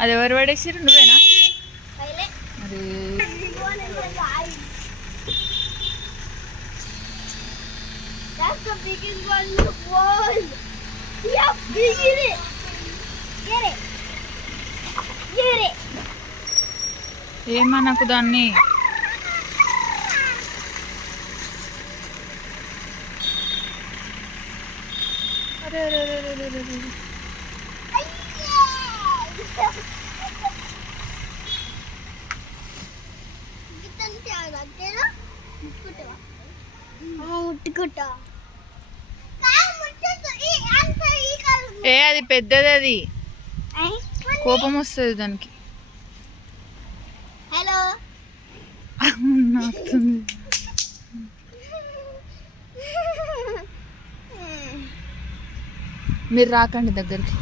అది ఎవరు పడేసారు? నువ్వేనా? మరి That's the biggest one in the world. See how big it is. Get it. Get it. ఏమా నాకు దాన్ని అరే అరే అరే అరే అరే అరే. ఏ అది పెద్దది, అది కోపం వస్తుంది దానికి. హలో నాకుతుంది. మీరు రాకండి దగ్గరికి.